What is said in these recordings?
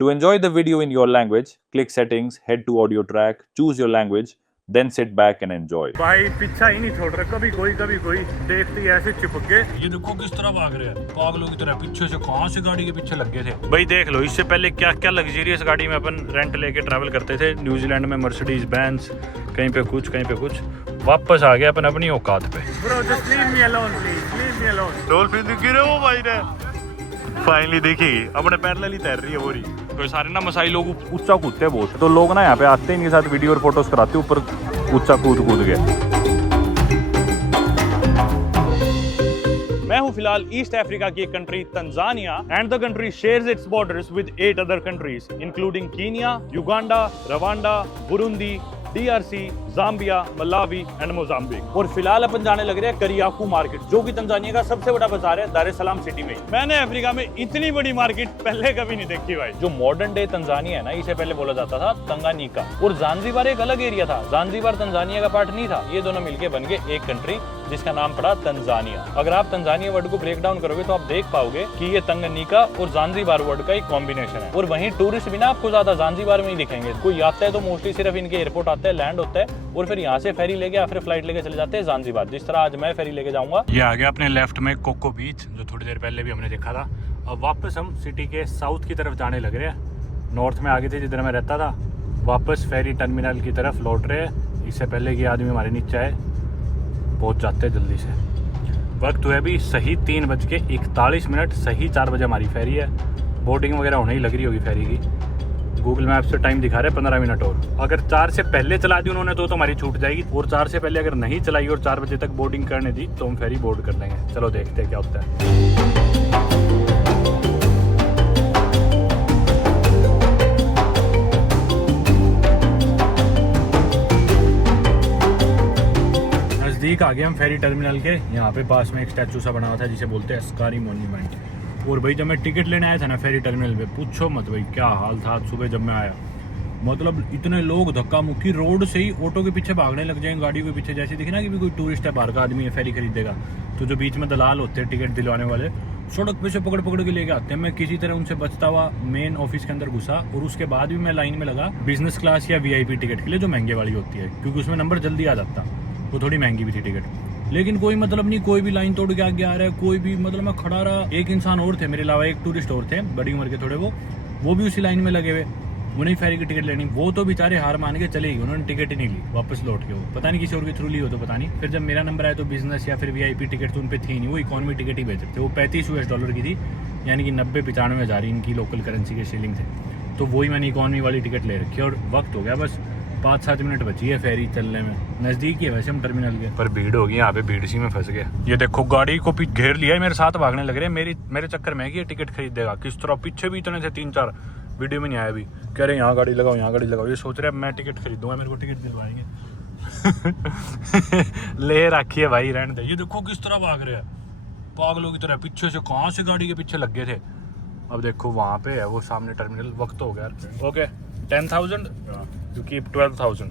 To enjoy the video in your language, click settings, head to audio track, choose your language, then sit back and enjoy. भाई पीछा ही नहीं छोड़ रहा, कभी कोई देखते ही ऐसे चिपक गए। ये देखो किस तरह भाग रहे हैं पागलों की तरह, पीछे से कहां से गाड़ी के पीछे लग गए थे। भाई देख लो, इससे पहले क्या क्या लग्जरियस गाड़ी में अपन रेंट लेके ट्रैवल करते थे। न्यूजीलैंड में मर्सिडीज बेंज, कहीं पे कुछ। वापस आ गए अपन अपनी औकात पे। Bro, just leave me alone, please. Leave me alone. Dolphin दिख रहे हो भाई ने, फाइनली देखी अपने पैरेलल ही तैर रही है वो रही। तो सारे ना मसाई लोग ऊंचा कूदते हैं बहुत, तो लोग ना यहाँ पे आते हैं, इनके साथ वीडियो और फोटोज कराते ऊपर ऊंचा कूद गए। मैं हूँ फिलहाल ईस्ट अफ्रीका की एक country Tanzania, and the country shares it's borders with 8 other countries including Kenya, Uganda, Rwanda, Burundi, DRC, Zambia, Malawi and Mozambique. और फिलहाल अपन जाने लग रहे हैं करियाकू मार्केट, जो कि तंजानिया का सबसे बड़ा बाजार है दार एस सलाम सिटी में। मैंने अफ्रीका में इतनी बड़ी मार्केट पहले कभी नहीं देखी भाई। जो मॉडर्न डे तंजानिया है ना, इसे पहले बोला जाता था तंगानिका, और जांजीबार एक अलग एरिया था। जांजीबार तंजानिया का पार्ट नहीं था, ये दोनों मिलके बन गए एक कंट्री जिसका नाम पड़ा तंजानिया। अगर आप तंजानिया वर्ड को ब्रेक डाउन करोगे तो आप देख पाओगे कि ये तंगानिका और जांजीबार वर्ड का एक कॉम्बिनेशन है। और वहीं टूरिस्ट भी ना आपको ज्यादा जांजीबार में ही दिखेंगे। कोई आता है तो मोस्टली सिर्फ इनके एयरपोर्ट आता है, लैंड होता है, और फिर यहाँ से फेरी लेके या फिर फ्लाइट लेके चले जाते हैं जांजीबार। जिस तरह आज मैं फेरी लेके जाऊंगा। ये आ गया अपने लेफ्ट में कोको बीच, जो थोड़ी देर पहले भी हमने देखा था। अब वापस हम सिटी के साउथ की तरफ जाने लग रहे हैं। नॉर्थ में आगे थे जिधर मैं रहता था, वापस फेरी टर्मिनल की तरफ लौट रहे हैं। इससे पहले कि आदमी हमारे नीचे आए, पहुंच जाते हैं जल्दी से। वक्त हुआ अभी सही 3:41, सही 4 बजे हमारी फेरी है। बोर्डिंग वगैरह होने ही लग रही होगी फेरी की। गूगल मैप से टाइम दिखा रहे 15 मिनट और। अगर 4 से पहले चला दी उन्होंने तो हमारी छूट जाएगी, और 4 से पहले अगर नहीं चलाई और 4 बजे तक बोर्डिंग करने दी तो हम फेरी बोर्ड कर लेंगे। चलो देखते हैं क्या होता है। नज़दीक आ गए हम फेरी टर्मिनल के। यहाँ पे पास में एक स्टैचू सा बना हुआ था जिसे बोलते हैं अस्कारी मॉन्यूमेंट। और भाई जब मैं टिकट लेने आया था ना फेरी टर्मिनल पे, पूछो मत भाई क्या हाल था आज सुबह जब मैं आया। मतलब इतने लोग धक्का मुक्की, रोड से ही ऑटो के पीछे भागने लग जाएंगे, गाड़ी के पीछे। जैसे दिखे ना कि भी कोई टूरिस्ट है, बाहर का आदमी है, फेरी खरीदेगा, तो जो बीच में दलाल होते हैं टिकट दिलवाने वाले, सड़क पे से पकड़ के लेके आते हैं। मैं किसी तरह उनसे बचता हुआ मेन ऑफिस के अंदर घुसा, और उसके बाद भी मैं लाइन में लगा बिजनेस क्लास या VIP टिकट के लिए, जो महंगे वाली होती है, क्योंकि उसमें नंबर जल्दी आ जाता। वो थोड़ी महंगी भी थी टिकट, लेकिन कोई मतलब नहीं, कोई भी लाइन तोड़ के आगे आ रहा है, कोई भी मतलब मैं खड़ा रहा। एक इंसान और थे मेरे अलावा, एक टूरिस्ट और थे बड़ी उम्र के थोड़े, वो भी उसी लाइन में लगे हुए, उन्हें फेरी की टिकट लेनी। वो तो बेचारे हार मान के चले गए, उन्होंने टिकट ही नहीं ली, वापस लौट के। वो पता नहीं किसी और के थ्रू ली हो तो पता नहीं। फिर जब मेरा नंबर आया तो बिजनेस या फिर VIP टिकट तो उन पे थी नहीं, वो इकोनॉमी टिकट ही बेच रहे थे। वो $35 की थी, यानी कि 90-95 हज़ार इनकी लोकल करेंसी के शीलिंग थे। तो वही मैंने इकोनॉमी वाली टिकट ले रखी। और वक्त हो गया बस 5-7 मिनट बची है फेरी चलने में। नज़दीक ही है वैसे हम टर्मिनल के, पर भीड़ होगी यहाँ पे, भीड़ सी में फंस गया। ये देखो गाड़ी को घेर लिया है, मेरे साथ भागने लग रहे हैं मेरे चक्कर में कि ये टिकट खरीदेगा। किस तरह पीछे भी इतने थे 3-4, वीडियो में नहीं आया अभी, कह रहे यहाँ गाड़ी लगाओ, यहाँ गाड़ी लगाओ। ये सोच रहे मैं टिकट खरीदूंगा, मेरे को टिकट दिलवाएंगे। ले रखी है भाई, रहने दे। ये देखो किस तरह भाग रहे हैं पागलों की तरह, पीछे से कहाँ से गाड़ी के पीछे लग गए थे। अब देखो वहाँ पे है वो सामने टर्मिनल। वक्त हो गया। Okay 10,000 you keep 12,000।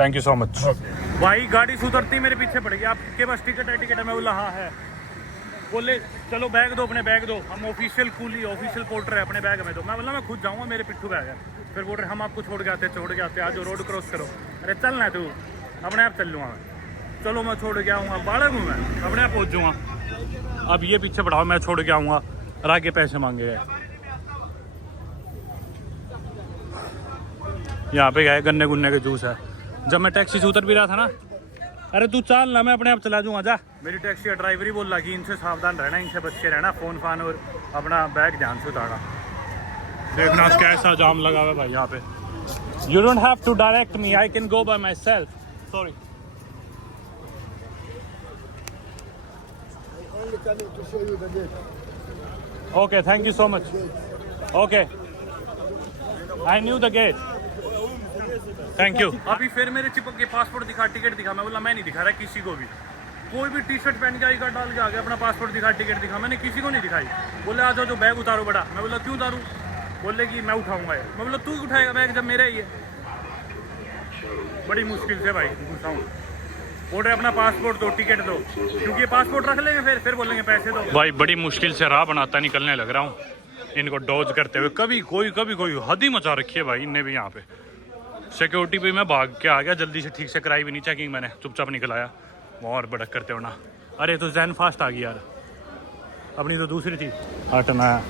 Thank you so much. भाई गाड़ी सुधरती मेरे पीछे पड़ गई, आपके पास टिकट है? मैं बोला हाँ है। बोले चलो बैग दो, अपने बैग दो, हम ऑफिशियल कूली ऑफिशियल पोर्टर है, अपने बैग में दो। मैं बोला मैं खुद जाऊँगा, मेरे पिट्ठू बैग है। फिर बोल रहे हम आपको छोड़ के आते आज रोड क्रॉस करो। अरे चलना है तू, अपने आप चल लूँगा मैं। चलो मैं छोड़ के आऊँगा, बालक हूँ मैं, अपने आप पहुँच जाऊँगा। अब ये पीछे बढ़ाओ, मैं छोड़ के आऊँगा, और आगे पैसे मांगे। यहाँ पे गए गन्ने गुन्ने के जूस है। जब मैं टैक्सी से उतर भी रहा था ना, अरे तू चल ना, मैं अपने आप चला जाऊँगा, जा। मेरी टैक्सी का ड्राइवर ही बोल रहा कि इनसे सावधान रहना, इनसे बच के रहना, फ़ोन फान और अपना बैग ध्यान से उतारना। देखना कैसा जाम लगा हुआ है भाई यहाँ पे। You don't have to direct me, I can go by myself. Sorry. Okay thank you so much. Okay I knew the gate, thank you. अभी फिर मेरे चिपक के पासपोर्ट दिखा, टिकट दिखा। मैं बोला मैं नहीं दिखा रहा किसी को भी। कोई भी टी-शर्ट पहन के आई कार्ड डाल के आ गया, अपना पासपोर्ट दिखा, टिकट दिखा, मैंने किसी को नहीं दिखाई। बोले आ जाओ, जो बैग उतारो बड़ा। मैं बोला क्यों उतारूँ? बोले कि मैं उठाऊंगा। मैं बोला तू उठाएगा बैग जब मेरा ही है? बड़ी मुश्किल से भाई उठाऊँ। बोल रहे अपना पासपोर्ट दो, टिकट दो, क्योंकि पासपोर्ट रख लेंगे, फिर बोलेंगे पैसे दो। भाई बड़ी मुश्किल से राह बनाता निकलने लग रहा हूँ। इनको डॉज करते हुए। कभी कोई हद ही मचा रखी है भाई इनने भी यहाँ पे। सिक्योरिटी पे मैं भाग के आ गया, जल्दी से ठीक से कराई भी नहीं चेकिंग, मैंने चुपचाप निकल आया। और बड़क करते हो ना। अरे तो जैन फास्ट आ गई यार, अपनी तो दूसरी थी। हटना है,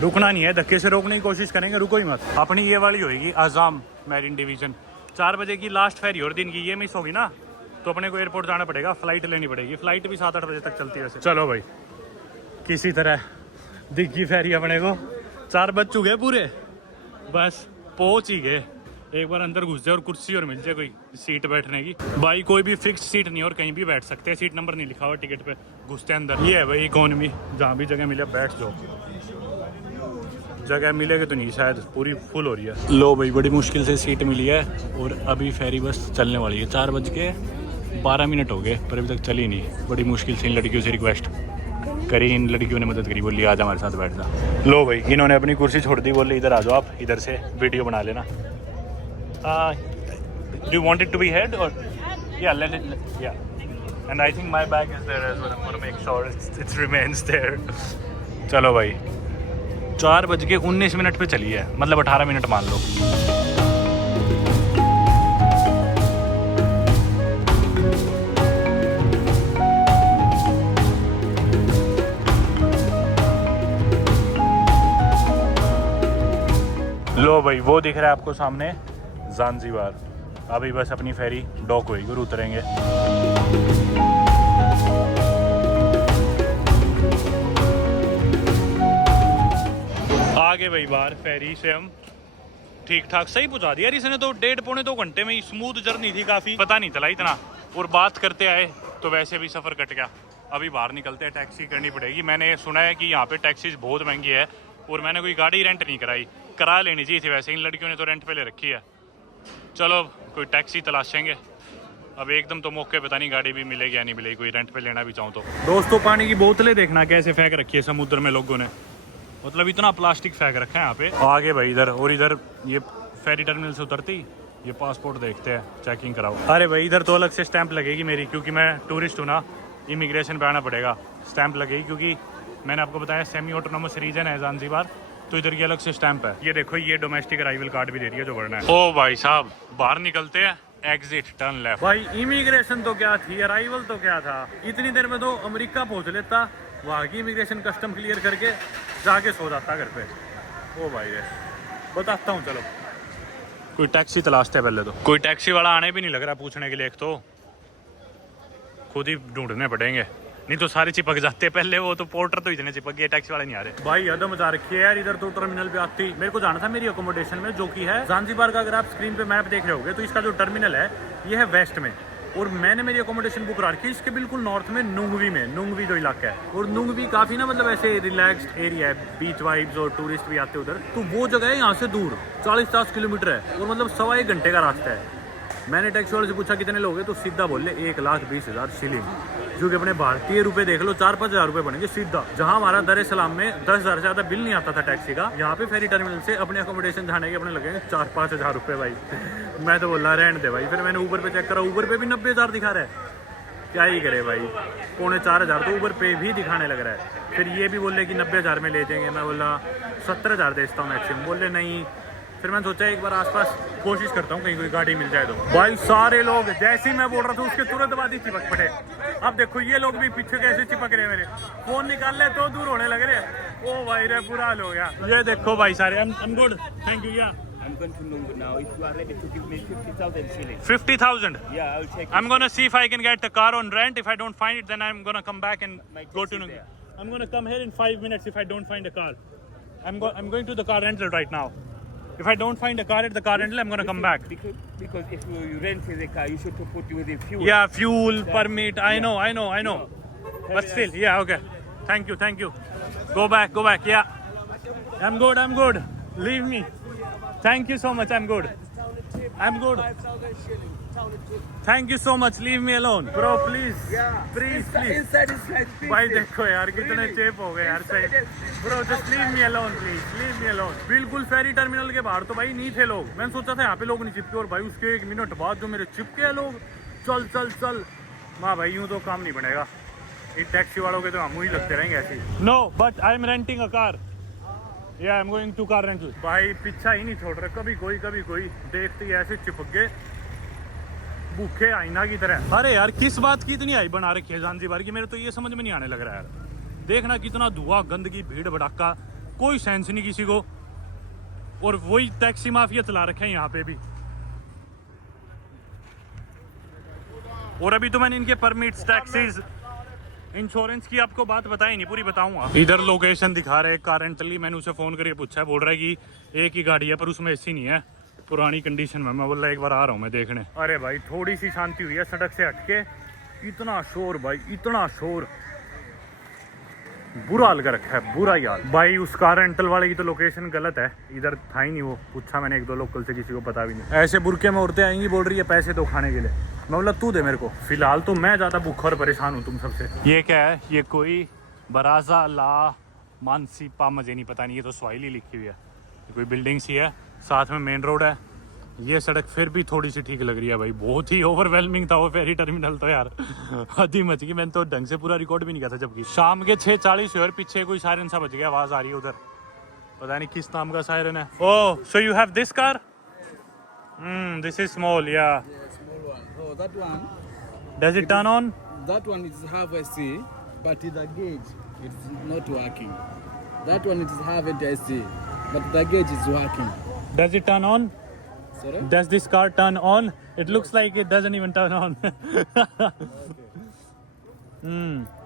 रुकना नहीं है, धक्के से रोकने की कोशिश करेंगे, रुको ही मत। अपनी ये वाली होगी आज़ाम मैरीन डिवीज़न, 4 बजे की लास्ट फेरी और दिन की, ये मिस होगी ना तो अपने को एयरपोर्ट जाना पड़ेगा, फ्लाइट लेनी पड़ेगी। फ्लाइट भी 7-8 बजे तक चलती है वैसे। चलो भाई किसी तरह दिख गई फेरी अपने को, 4 बज चुके पूरे, बस पहुँच ही गए। एक बार अंदर घुस जाए और कुर्सी और मिल जाए कोई सीट बैठने की। भाई कोई भी फिक्स सीट नहीं और कहीं भी बैठ सकते हैं, सीट नंबर नहीं लिखा हुआ टिकट पे, घुसते अंदर। ये है भाई इकोनॉमी, जहाँ भी जगह मिले बैठ जाओ। जगह मिलेगी तो नहीं, शायद पूरी फुल हो रही है। लो भाई बड़ी मुश्किल से सीट मिली है और अभी फेरी बस चलने वाली है। 4:12 हो गए पर अभी तक चली नहीं। बड़ी मुश्किल से इन लड़कियों से रिक्वेस्ट करी, इन लड़कियों ने मदद करी, बोली आ जा हमारे साथ बैठ जा। लो भाई इन्होंने अपनी कुर्सी छोड़ दी, बोले इधर आ जाओ आप, इधर से वीडियो बना लेना। Do you want it to be head or yeah, let it, yeah. And I think my bag is there as well. I'm gonna make sure it remains there. चलो भाई 4:19 पे चली है, मतलब 18 मिनट मान लो। लो भाई वो दिख रहा है आपको सामने ज़ांज़ीबार। अभी बस अपनी फेरी डॉक होगी और उतरेंगे। आगे भाई बाहर फेरी से हम ठीक ठाक सही पहुंचा दिया यार इसने तो, 1.5-2 घंटे में ही। स्मूथ जर्नी थी काफ़ी, पता नहीं चला इतना। और बात करते आए तो वैसे भी सफ़र कट गया। अभी बाहर निकलते हैं, टैक्सी करनी पड़ेगी। मैंने सुना है कि यहाँ पे टैक्सीज बहुत महंगी है और मैंने कोई गाड़ी रेंट नहीं कराई, करा लेनी चाहिए थी वैसे। इन लड़कियों ने तो रेंट पे ले रखी है। चलो कोई टैक्सी तलाशेंगे। अब एकदम तो मौके पता नहीं गाड़ी भी मिलेगी या नहीं मिलेगी, कोई रेंट पे लेना भी चाहूँ तो। दोस्तों पानी की बोतलें देखना कैसे फेंक रखी है समुद्र में लोगों ने, मतलब इतना प्लास्टिक फेंक रखा है यहाँ पे। आगे भाई इधर, और इधर ये फेरी टर्मिनल से उतरती ये पासपोर्ट देखते हैं, चेकिंग कराओ। अरे भाई इधर तो अलग से स्टैंप लगेगी मेरी, क्योंकि मैं टूरिस्ट हूँ ना, इमिग्रेशन पे आना पड़ेगा, स्टैंप लगेगी। क्योंकि मैंने आपको बताया सेमी ऑटोनोमस रीजन है ज़ांज़ीबार, तो इधर की अलग से स्टैंप है। ये देखो ये डोमेस्टिक अराइवल कार्ड भी दे रही है जो भरना है। ओ भाई साहब बाहर निकलते हैं, एग्जिट टर्न लेफ्ट। भाई इमिग्रेशन तो क्या थी, अराइवल तो क्या था। इतनी देर में तो अमेरिका पहुंच लेता, वहाँ की इमिग्रेशन कस्टम क्लियर करके जाके सो जाता घर पे। ओ भाई ये बताता हूँ, चलो कोई टैक्सी तलाशते हैं पहले तो। कोई टैक्सी वाला आने भी नहीं लग रहा पूछने के लिए, एक तो खुद ही ढूंढने पड़ेंगे, नहीं तो सारे चिपक जाते हैं पहले। वो तो पोर्टर तो इतने चिपक गए, टैक्सी वाले नहीं आ रहे। भाई हद मचा रखी है यार। इधर तो टर्मिनल पे आती मेरे को जाना था मेरी अकोमोडेशन में, जो कि है ज़ांज़ीबार का। अगर आप स्क्रीन पे मैप देख रहे होगे तो इसका जो टर्मिनल है ये है वेस्ट में, और मैंने मेरी अकोमोडेशन बुक रखी है इसके बिल्कुल नॉर्थ में, नुंगवी में। नुंगवी जो इलाका है, और नुंगवी काफ़ी ना मतलब ऐसे रिलैक्स्ड एरिया है, बीच वाइब्स और टूरिस्ट भी आते हैं उधर। तो वो जगह है यहाँ से दूर 40-50 किलोमीटर है, और मतलब 1.25 घंटे का रास्ता है। मैंने टैक्सी वाले से पूछा कितने लोग हैं, तो सीधा बोले 1,20,000 शिलिंग, जो कि अपने भारतीय रुपए देख लो 4-5 हज़ार रुपये बनेंगे सीधा। जहाँ हमारा दर सलाम में 10,000 से ज़्यादा बिल नहीं आता था टैक्सी का, यहाँ पे फेरी टर्मिनल से अपने अकोमोडेशन जाने के अपने लगेंगे 4-5 हज़ार रुपये भाई। मैं तो बोला रहने दे भाई। फिर मैंने ऊबर पे चेक करा, ऊबर पे भी 90,000 दिखा रहा है। क्या ही करे भाई, 3,400 तो ऊबर पे भी दिखाने लग रहा है। फिर ये भी बोले कि 90,000 में ले जाएंगे। मैं बोला 70,000 देता हूँ मैक्सिमम, बोले नहीं। फिर मैंने सोचा एक बार आसपास कोशिश करता हूँ कहीं कोई गाड़ी मिल जाए तो। भाई सारे लोग जैसे ही मैं बोल रहा था उसके तुरंत बाद ही चिपक पड़े। अब देखो ये लोग भी पीछे कैसे चिपक रहे हैं मेरे, फोन निकाल ले तो दूर होने लग रहे। ओ भाई रे बुरा हाल हो गया। ये देखो भाई सारे, I'm good, thank you, yeah. I'm going to Nungu now. If you are ready to give me 50,000 shillings. 50,000? Yeah, I'll take I'm gonna see if I can get a car on rent. If I don't find it, then I'm gonna come back and go to Nungu. I'm gonna come here in 5 minutes if I don't find a car. I'm going to the car rental right now. If I don't find a car at the car rental, I'm gonna come back. Because if you rent the car, you should put you with the fuel. Yeah, fuel, permit. I know. But still, yeah, okay. Thank you. Go back. Yeah. I'm good. Leave me. Thank you so much. I'm good. Thank you so much. Leave me alone, bro. Please. भाई देखो यार कितने चेप हो गए यार सही। Bro, just leave me alone, please. Leave me alone. बिल्कुल फेरी terminal के बाहर तो भाई नहीं थे लोग। मैंने सोचा था यहाँ पे लोग नहीं चिपके, और भाई उसके 1 मिनट बाद जो मेरे चिपके हैं लोग। चल माँ भाई यूँ तो काम नहीं बनेगा। ये टैक्सी वालों के तो हम ही लगते रहेंगे ऐसे ही। No, but I'm renting a car. या I am going to car rental. भाई पीछा ही नहीं छोड़ रहा, कभी कोई देखते ही ऐसे चिपक गए भूखे आईना की तरह। अरे यार किस बात की इतनी आई बना रखी है ज़ांज़ीबार की, मेरे तो ये समझ में नहीं आने लग रहा है यार। देखना कितना धुआं, गंदगी, भीड़ भड़ाका, कोई सेंस नहीं किसी को, और वही टैक्सी माफिया चला रखे हैं यहाँ पे भी। और अभी तो मैंने इनके परमिट्स, टैक्सीज, इंश्योरेंस की आपको बात बताई नहीं, पूरी बताऊंगा। इधर लोकेशन दिखा रहे कार रेंटली, मैंने उसे फोन करके पूछा है, बोल रहा है कि एक ही गाड़ी है पर उसमें एसी नहीं है, पुरानी कंडीशन में। मैं बोल रहा एक बार आ रहा हूँ मैं देखने। अरे भाई थोड़ी सी शांति हुई है सड़क से हटके, इतना शोर भाई, इतना शोर, बुरा हाल कर रखा है, बुरा ही हाल। भाई उस कार रेंटल वाले की तो लोकेशन गलत है, इधर था ही नहीं वो। पूछा मैंने एक दो लोकल से, किसी को पता भी नहीं। ऐसे बुरके में औरतें आएंगी, बोल रही है पैसे दो खाने के लिए। मैं बोला तू दे मेरे को, फिलहाल तो मैं ज़्यादा भूखा और परेशान हूँ तुम सबसे। ये क्या है, ये कोई बराजा ला मानसीपा, मुझे नहीं पता नहीं, ये तो स्वाहिली लिखी हुई है। ये कोई बिल्डिंग सी है, साथ में मेन रोड है। ये सड़क फिर भी थोड़ी सी ठीक लग रही है भाई, बहुत ही ओवरवेलमिंग था वो फेरी टर्मिनल तो यार हदी मच गई। मैंने तो ढंग से पूरा रिकॉर्ड भी नहीं किया था, जबकि शाम के 6:40 हुए और पीछे कोई सायरन सा बज गया, आवाज आ रही है उधर, पता नहीं किस नाम का सायरन है। Oh so you have this car? This is small, या Small one. Oh, that one. Does it turn on? That one is half AC, but the gauge it's not working. That one it is half AC, but the gauge is working. Does it turn on? Sorry? Does this car turn on? It looks like it doesn't even turn on.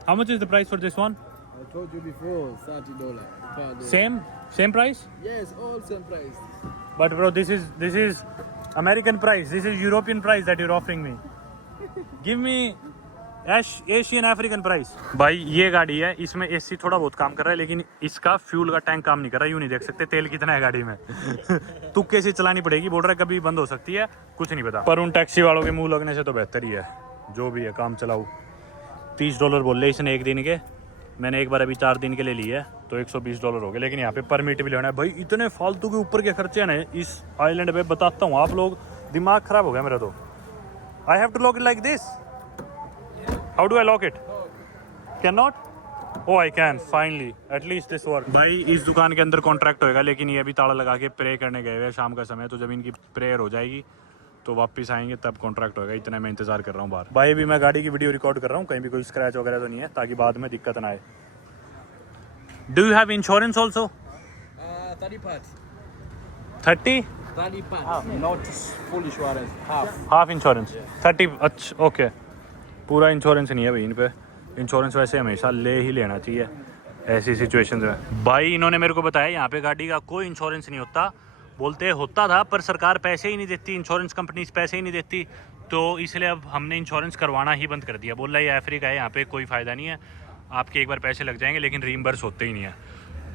How much is the price for this one? I told you before, $30 per day. Same price? Yes, all same price. But bro, this is American price. This is European price that you're offering me. Give me Asian African price. भाई ये गाड़ी है, इसमें AC थोड़ा बहुत काम कर रहा है, लेकिन इसका फ्यूल का टैंक काम नहीं कर रहा। यूं नहीं देख सकते तेल कितना है गाड़ी में तुक्के से चलानी पड़ेगी, बोल रहा है कभी बंद हो सकती है, कुछ नहीं पता। पर उन टैक्सी वालों के मुंह लगने से तो बेहतर ही है, जो भी है काम चलाऊ। $30 बोल रहे इसने एक दिन के, मैंने एक बार अभी 4 दिन के लिए ली है तो $120 हो गए। लेकिन यहाँ पे परमिट भी लेना है भाई, इतने फालतू के ऊपर के खर्चे हैं ना इस आइलैंड पे, बताता हूँ आप लोग, दिमाग खराब हो गया मेरा तो। I have to lock it like this. How do I lock it? Cannot? Oh, I can. Finally, at least this works. भाई इस दुकान के अंदर कॉन्ट्रैक्ट होएगा, लेकिन ये अभी ताला लगा के प्रे करने गए हुए शाम का समय, तो जब इनकी प्रेयर हो जाएगी तो वापस आएंगे तब कॉन्ट्रैक्ट होएगा। इतना मैं इंतजार कर रहा हूँ बाहर। भाई अभी मैं गाड़ी की वीडियो रिकॉर्ड कर रहा हूँ, कहीं भी कोई स्क्रैच वगैरह तो नहीं है, ताकि बाद में दिक्कत ना आए। Do you have insurance also? 30 parts. 30? 30 parts. Not full insurance, half. Half insurance 30। अच्छा ओके, पूरा इंश्योरेंस नहीं है भाई इन पे। इंश्योरेंस वैसे हमेशा ले ही लेना चाहिए ऐसी सिचुएशंस में। भाई इन्होंने मेरे को बताया यहाँ पे गाड़ी का कोई इंश्योरेंस नहीं होता, बोलते होता था पर सरकार पैसे ही नहीं देती, इंश्योरेंस कंपनीज पैसे ही नहीं देती, तो इसलिए अब हमने इंश्योरेंस करवाना ही बंद कर दिया। बोल रहा है ये अफ्रीका है, यहाँ पे कोई फ़ायदा नहीं है, आपके एक बार पैसे लग जाएंगे लेकिन रीइंबर्स होते ही नहीं है।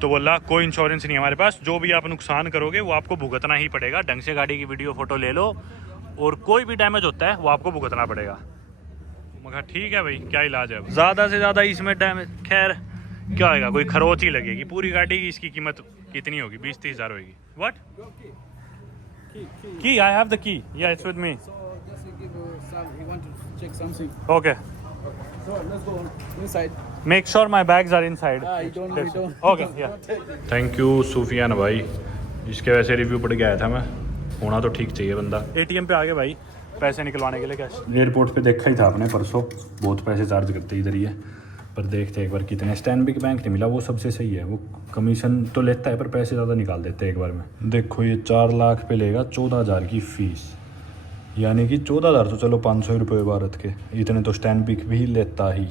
तो बोला कोई इंश्योरेंस नहीं है हमारे पास, जो भी आप नुकसान करोगे वो आपको भुगतना ही पड़ेगा। ढंग से गाड़ी की वीडियो फोटो ले लो, और कोई भी डैमेज होता है वो आपको भुगतना पड़ेगा। मगर ठीक है भाई, क्या इलाज है, ज़्यादा से ज़्यादा इसमें डैमेज, खैर क्या होगा, कोई खरोच ही लगेगी। पूरी गाड़ी की इसकी कीमत कितनी होगी? 20-30 हज़ार होगी। व्हाट की? आई हैव द की, या it's with me. So just to give you some, you want to check something. Okay, So let's go inside. Make sure my bags are inside. You don't. Okay, या thank you Sufiyan भाई, इसके वैसे review पढ़ के आया था मैं, होना तो ठीक चाहिए बंदा। एटीएम पे आ गए भाई पैसे निकलवाने के लिए कैश। एयरपोर्ट पे देखा ही था आपने परसों, बहुत पैसे चार्ज करते इधर ही है, पर देखते एक बार कितने। स्टैनबिक बैंक नहीं मिला, वो सबसे सही है, वो कमीशन तो लेता है पर पैसे ज़्यादा निकाल देते हैं एक बार में। देखो ये 4 लाख पे लेगा 14,000 की फ़ीस, यानी कि 14,000 तो चलो 500 रुपये भारत के, इतने तो स्टैनबिक भी लेता ही,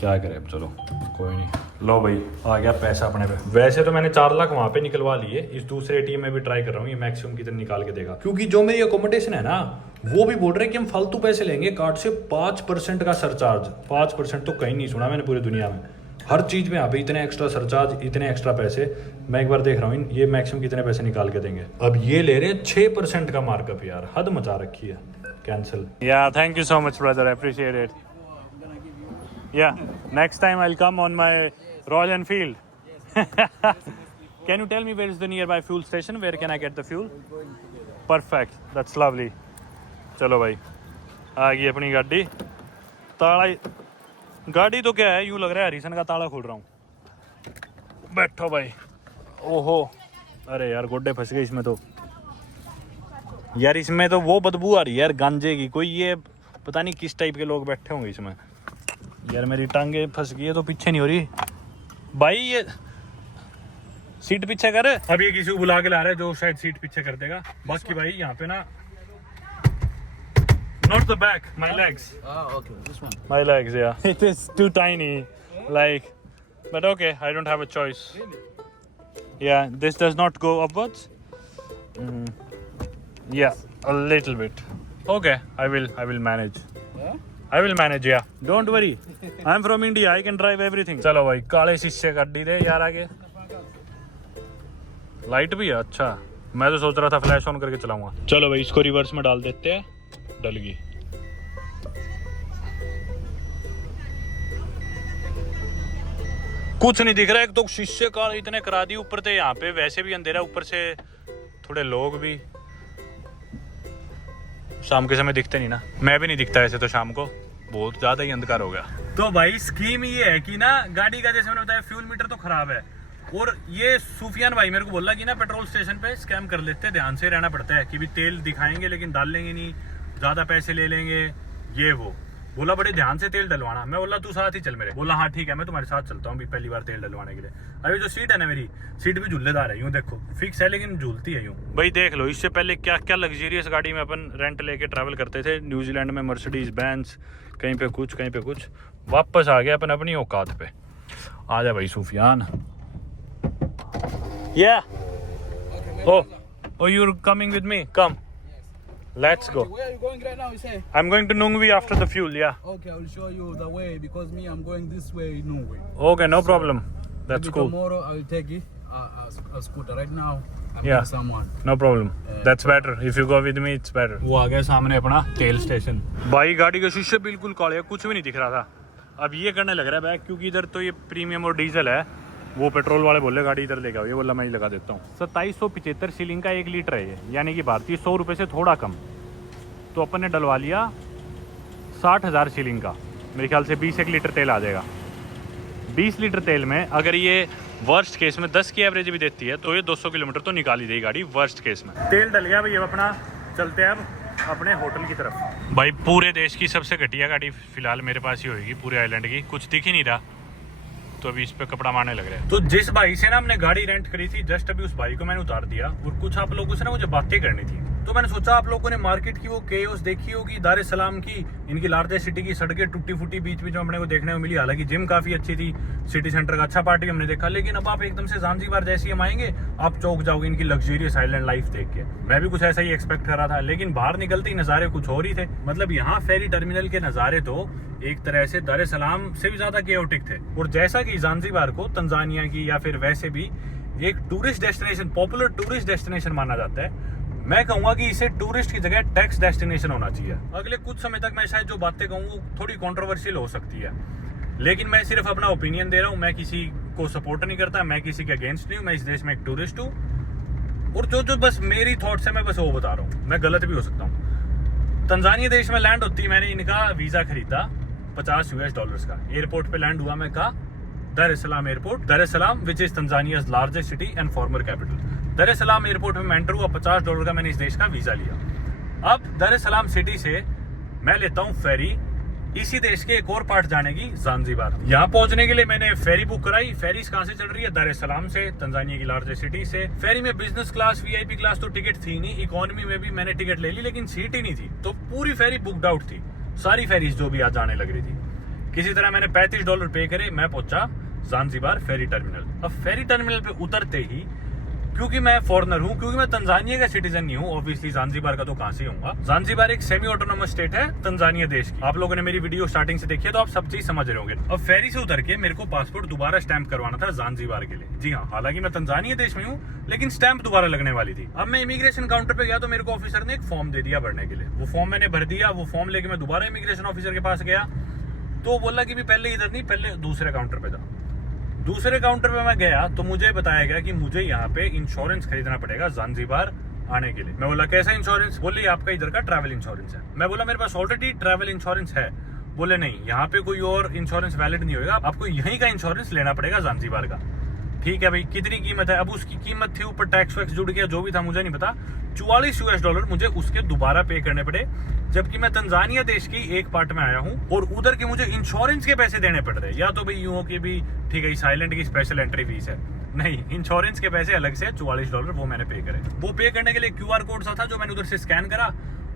क्या करे अब, चलो कोई नहीं। लो भाई आ गया पैसा अपने पे। वैसे तो मैंने 4 लाख वहाँ पे निकलवा लिए, इस दूसरे एटीएम में भी ट्राई कर रहा हूँ ये मैक्सिमम कितने निकाल के देगा, क्योंकि जो मेरी अकोमोडेशन है ना वो भी बोल रहे हैं कि हम फालतू पैसे लेंगे कार्ड से, 5% का सरचार्ज। 5% तो कहीं नहीं सुना मैंने पूरी दुनिया में, हर चीज़ में यहाँ पे इतने एक्स्ट्रा सरचार्ज, इतने एक्स्ट्रा पैसे। मैं एक बार देख रहा हूँ ये मैक्सिमम कितने पैसे निकाल के देंगे। अब ये ले रहे हैं 6% का मार्कअप, यार हद मचा रखी है। कैंसिल। या thank you so much brother, appreciate it. Yeah, next time I'll come on my Royal Enfield. Can you tell me where is the nearby fuel station? Where can I get the fuel? Perfect, that's lovely. चलो भाई आ गई अपनी गाड़ी। ताला, गाड़ी तो क्या है, यूँ लग रहा है हरीसन का ताला खोल रहा हूँ। बैठो भाई। ओहो अरे यार गोड्डे फंस गए इसमें तो यार, इसमें तो वो बदबू आ रही है यार गांजे की। कोई ये पता नहीं किस टाइप के लोग बैठे होंगे इसमें। यार मेरी टांगे फंस गई है तो पीछे नहीं हो रही भाई। ये सीट पीछे कर। अब ये किसी को बुला के ला रहा है जो शायद सीट पीछे कर देगा। बाकी भाई यहाँ पे ना, not the back, my legs. Okay, this one. My legs, yeah. It is too tiny, like, but okay, I don't have a choice. Yeah, this does not go upwards. Yeah, a little bit. Okay, I will manage. Yeah? I will manage, yeah. Don't worry. I'm from India. I can drive everything. चलो भाई, काले शीशे गाड़ी दे यार आगे। Light भी है, अच्छा। मैं तो सोच रहा था फ्लैश ऑन करके चलाऊंगा। चलो भाई, इसको रिवर्स में डाल देते हैं। डल गई। कुछ नहीं दिख रहा है। एक तो शीशे काले इतने करा दिए ऊपर से, यहाँ पे वैसे भी अंधेरा, ऊपर से थोड़े लोग भी शाम के समय दिखते नहीं ना। मैं भी नहीं दिखता ऐसे तो शाम को, बहुत ज्यादा ही अंधकार हो गया। तो भाई स्कीम ये है कि ना, गाड़ी का जैसे मैंने बताया फ्यूल मीटर तो खराब है, और ये सूफियान भाई मेरे को बोला कि ना पेट्रोल स्टेशन पे स्कैम कर लेते हैं, ध्यान से रहना पड़ता है कि भी तेल दिखाएंगे लेकिन डाल लेंगे नहीं, ज्यादा पैसे ले लेंगे, ये वो। बोला बड़े ध्यान से तेल डलवाना। मैं बोला तू साथ ही चल मेरे। बोला हाँ ठीक है, मैं तुम्हारे साथ चलता हूँ भी, पहली बार तेल डलवाने के लिए। अभी जो सीट है ना मेरी, सीट भी झूलेदार है, यूँ देखो फिक्स है लेकिन झूलती है यूँ। भाई देख लो, इससे पहले क्या क्या लग्जरियस गाड़ी में अपन रेंट लेके ट्रैवल करते थे। न्यूजीलैंड में मर्सिडीज बेंज, कहीं पे कुछ कहीं पे कुछ। वापस आ गया अपन अपनी औकात पे। आ जा भाई Sufiyan. Yeah. Oh, you're coming with me? Come. Let's go. Where are you going right now, you say? I'm going to Nungvi after the fuel, yeah. Okay, I will show you the way because me, I'm going this way, no way. Okay, no problem. That's Maybe cool. Tomorrow I will take it, a scooter. Right now, I'm Yeah. with someone. No problem. That's better. If you go with me, it's better. वो आ गया सामने अपना तेल station. भाई गाड़ी के शीशे बिल्कुल काले हैं, कुछ भी नहीं दिख रहा था। अब ये करने लग रहा है बैक, क्योंकि इधर तो ये प्रीमियम और डीजल है। वो पेट्रोल वाले बोले गाड़ी इधर लेके आओ, ये बोला मैं ही लगा देता हूँ। 2775 सीलिंग का 1 लीटर है ये, यानी कि भारतीय 100 रुपये से थोड़ा कम। तो अपन ने डलवा लिया 60,000 सीलिंग का। मेरे ख्याल से 20 लीटर तेल आ जाएगा। 20 लीटर तेल में अगर ये वर्स्ट केस में 10 की एवरेज भी देती है तो ये 200 किलोमीटर तो निकाल ही देगी गाड़ी वर्स्ट केस में। तेल डल गया भाई, अब अपना चलते हैं अब अपने होटल की तरफ। भाई पूरे देश की सबसे घटिया गाड़ी फिलहाल मेरे पास ही होगी, पूरे आइलैंड की। कुछ दिख ही नहीं रहा, तो अभी इस पे कपड़ा मारने लग रहे हैं। तो जिस भाई से ना हमने गाड़ी रेंट करी थी, जस्ट अभी उस भाई को मैंने उतार दिया, और कुछ आप लोगों से ना मुझे बातें करनी थी। तो मैंने सोचा आप लोगों ने मार्केट की वो केओस देखी होगी, दार ए सलाम की, इनकी लार्जेस्ट सिटी की सड़कें टूटी फूटी बीच बीच में अपने को देखने को मिली। हालांकि जिम काफी अच्छी थी, सिटी सेंटर का अच्छा पार्टी हमने देखा, लेकिन अब आप एकदम से ज़ांज़ीबार जैसे ही हम आएंगे आप चौक जाओगे इनकी लग्जरियस आइलैंड लाइफ देख के। मैं भी कुछ ऐसा ही एक्सपेक्ट कर रहा था, लेकिन बाहर निकलते ही नज़ारे कुछ और ही थे। मतलब यहाँ फेरी टर्मिनल के नज़ारे तो एक तरह से दार ए सलाम से भी ज्यादा केओटिक थे। और जैसा कि ज़ांज़ीबार को तंजानिया की या फिर वैसे भी एक tourist destination, popular tourist destination माना जाता है, मैं कहूंगा कि इसे टूरिस्ट की जगह टैक्स डेस्टिनेशन होना चाहिए। अगले कुछ समय तक मैं शायद जो बातें कहूँ थोड़ी कंट्रोवर्शियल हो सकती है, लेकिन मैं सिर्फ अपना ओपिनियन दे रहा हूँ। मैं किसी को सपोर्ट नहीं करता, मैं किसी के अगेंस्ट नहीं हूँ। मैं इस देश में एक टूरिस्ट हूँ, और जो बस मेरी थॉट्स है मैं बस वो बता रहा हूँ। मैं गलत भी हो सकता हूँ। तंजानिया देश में लैंड होती है, मैंने इनका वीजा खरीदा $50 का। एयरपोर्ट पे लैंड हुआ मैं कहा दार ए सलाम airport, Dar es Salaam which is Tanzania's largest city and former capital. Dar es सलाम एयरपोर्ट में मैं एंटर हुआ, $50 का मैंने इस देश का वीजा लिया। अब दार ए सलाम सिटी से मैं लेता हूँ फेरी इसी देश के एक और पार्ट जाने की, ज़ांज़ीबार। यहाँ पहुंचने के लिए मैंने फेरी बुक कराई। फेरी कहाँ से चल रही है? दार ए सलाम से, तंजानिया की लार्जेस्ट सिटी से। फेरी में बिजनेस क्लास, वीआईपी क्लास तो टिकट थी नहीं, इकोनॉमी में भी मैंने टिकट ले ली लेकिन सीट ही नहीं थी, तो पूरी फेरी बुकड आउट थी। सारी फेरीज जो भी आज जाने लग रही थी, किसी तरह मैंने $35 पे करे, मैं पहुंचा ज़ांज़ीबार फेरी टर्मिनल। अब फेरी टर्मिनल पे उतरते ही, क्योंकि मैं फॉरेनर हूँ, क्योंकि मैं तंजानिया का सिटीजन नहीं हूँ, ऑब्वियसली ज़ांज़ीबार का तो कहां से होऊंगा। ज़ांज़ीबार एक सेमी ऑटोनोमस स्टेट है तंजानिया देश की। आप लोगों ने मेरी वीडियो स्टार्टिंग से देखी है तो आप सब चीज समझ रहे होंगे। अब फेरी से उतर के मेरे को पासपोर्ट दोबारा स्टैंप करवाना था ज़ांज़ीबार के लिए। जी हाँ, हालांकि मैं तंजानिया देश में हूँ लेकिन स्टैंप दोबारा लगने वाली थी। अब मैं इमिग्रेशन काउंटर पे गया तो मेरे को ऑफिसर ने एक फॉर्म दे दिया भरने के लिए। वो फॉर्म मैंने भर दिया। वो फॉर्म लेके मैं दोबारा इमिग्रेशन ऑफिसर के पास गया तो बोला कि भी पहले इधर नहीं, पहले दूसरे काउंटर पे जा। दूसरे काउंटर पे मैं गया तो मुझे बताया गया कि मुझे यहाँ पे इंश्योरेंस खरीदना पड़ेगा ज़ांज़ीबार आने के लिए। मैं बोला कैसा इंश्योरेंस? बोले आपका इधर का ट्रैवल इंश्योरेंस है। मैं बोला मेरे पास ऑलरेडी ट्रैवल इंश्योरेंस है। बोले नहीं, यहाँ पे कोई और इंश्योरेंस वैलिड नहीं होगा, आपको यहीं का इंश्योरेंस लेना पड़ेगा ज़ांज़ीबार का। ठीक है भाई, कितनी कीमत है? अब उसकी कीमत थी, ऊपर टैक्स वैक्स जुड़ गया, जो भी था मुझे नहीं पता, $44 मुझे उसके दोबारा पे करने पड़े। जबकि मैं तंजानिया देश की एक पार्ट में आया हूँ और उधर के मुझे इंश्योरेंस के पैसे देने पड़ रहे हैं। या तो भाई यूं हो कि भी ठीक है, साइलेंट की स्पेशल एंट्री फीस है, नहीं, इंश्योरेंस के पैसे अलग से $44 वो मैंने पे करे। वो पे करने के लिए QR कोड सा था जो मैंने उधर से स्कैन करा